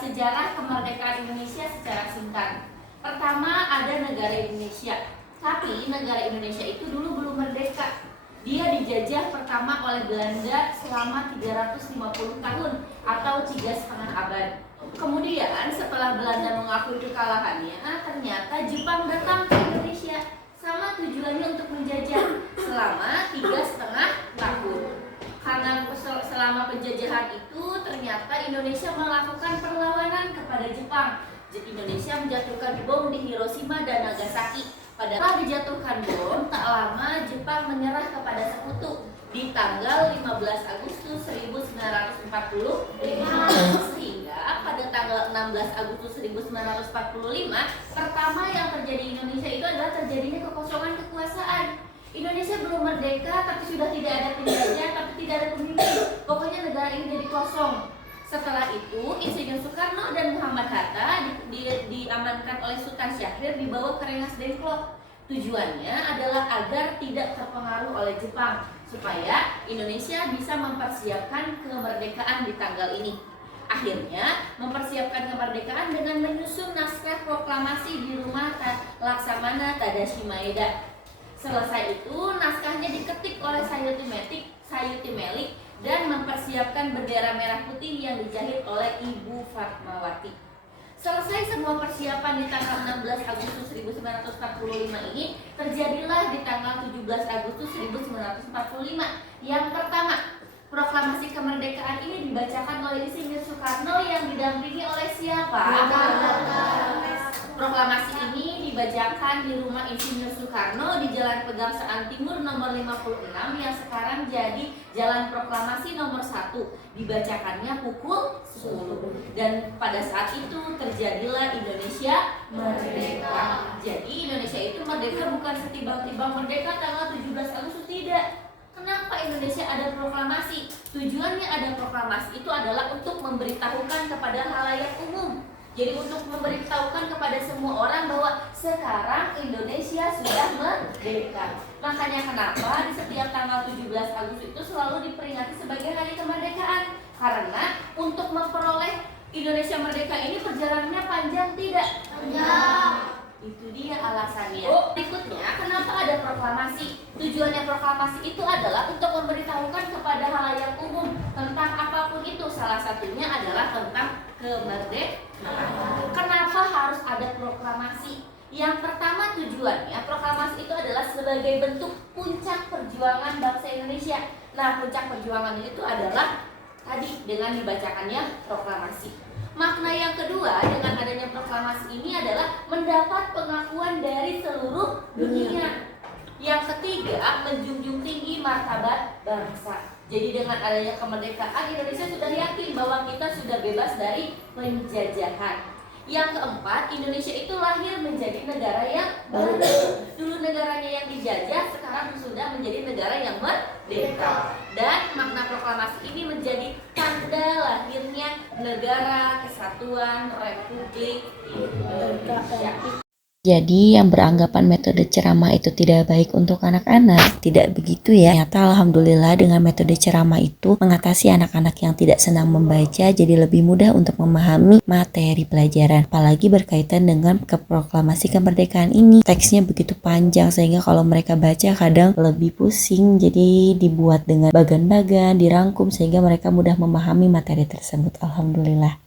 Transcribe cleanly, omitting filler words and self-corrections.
sejarah kemerdekaan Indonesia secara singkat. Pertama, ada negara Indonesia. Tapi negara Indonesia itu dulu belum merdeka. Dia dijajah pertama oleh Belanda selama 350 tahun atau 3,5 abad. Kemudian setelah Belanda mengakui kekalahannya, ternyata Jepang datang ke Indonesia sama tujuannya untuk menjajah selama 3,5 tahun. Karena selama penjajahan itu ternyata Indonesia melakukan perlawanan kepada Jepang. Indonesia menjatuhkan bom di Hiroshima dan Nagasaki. Padahal dijatuhkan bom, tak lama Jepang menyerah kepada sekutu di tanggal 15 Agustus 1945, sehingga pada tanggal 16 Agustus 1945 pertama yang terjadi di Indonesia itu adalah terjadinya kekosongan kekuasaan. Indonesia belum merdeka, tapi sudah tidak ada penjajah, tapi tidak ada pemimpin. Pokoknya negara ini jadi kosong. Setelah itu, Insinyur Soekarno dan Muhammad Hatta diamankan oleh Sultan Syahrir dibawa ke Rengas Dengklok. Tujuannya adalah agar tidak terpengaruh oleh Jepang, supaya Indonesia bisa mempersiapkan kemerdekaan di tanggal ini. Akhirnya, mempersiapkan kemerdekaan dengan menyusun naskah proklamasi di rumah Laksamana Tadashi Maeda. Selesai itu, naskahnya diketik oleh Sayuti Melik dan mempersiapkan bendera merah putih yang dijahit oleh Ibu Fatmawati. Selesai semua persiapan di tanggal 16 Agustus 1945 ini, terjadilah di tanggal 17 Agustus 1945. Yang pertama, proklamasi kemerdekaan ini dibacakan oleh Insinyur Soekarno yang didampingi oleh siapa? Proklamasi ini dibacakan di rumah Insinyur Soekarno di Jalan Pegangsaan Timur nomor 56 yang sekarang jadi Jalan Proklamasi nomor 1. Dibacakannya pukul 10. Dan pada saat itu terjadilah Indonesia merdeka. Jadi Indonesia itu merdeka bukan setiba-tiba merdeka tanggal 17 Agustus, tidak. Kenapa Indonesia ada proklamasi? Tujuannya ada proklamasi itu adalah untuk memberitahukan kepada halayak umum. Jadi untuk memberitahukan kepada semua orang bahwa sekarang Indonesia sudah merdeka. Makanya kenapa di setiap tanggal 17 Agustus itu selalu diperingati sebagai hari kemerdekaan. Karena untuk memperoleh Indonesia merdeka ini perjalanannya panjang tidak? Panjang. Itu dia alasannya. Berikutnya, kenapa ada proklamasi? Tujuannya proklamasi itu adalah untuk memberitahukan kepada halayak umum tentang apapun itu. Salah satunya adalah tentang kemerdekaan. Kenapa harus ada proklamasi? Yang pertama tujuannya, proklamasi itu adalah sebagai bentuk puncak perjuangan bangsa Indonesia. Nah, puncak perjuangan itu adalah tadi dengan dibacakannya proklamasi. Makna yang kedua dengan adanya proklamasi ini adalah mendapat pengakuan dari seluruh dunia. Yang ketiga, menjunjung tinggi martabat bangsa. Jadi dengan adanya kemerdekaan, Indonesia sudah yakin bahwa kita sudah bebas dari penjajahan. Yang keempat, Indonesia itu lahir menjadi negara yang baru. Dulu negaranya yang dijajah, sekarang sudah menjadi negara yang merdeka. Dan makna proklamasi ini menjadi tanda lahirnya Negara Kesatuan Republik Indonesia. Jadi yang beranggapan metode ceramah itu tidak baik untuk anak-anak, tidak begitu ya. Ternyata alhamdulillah dengan metode ceramah itu mengatasi anak-anak yang tidak senang membaca jadi lebih mudah untuk memahami materi pelajaran. Apalagi berkaitan dengan proklamasi kemerdekaan ini. Teksnya begitu panjang sehingga kalau mereka baca kadang lebih pusing. Jadi dibuat dengan bagan-bagan, dirangkum sehingga mereka mudah memahami materi tersebut. Alhamdulillah.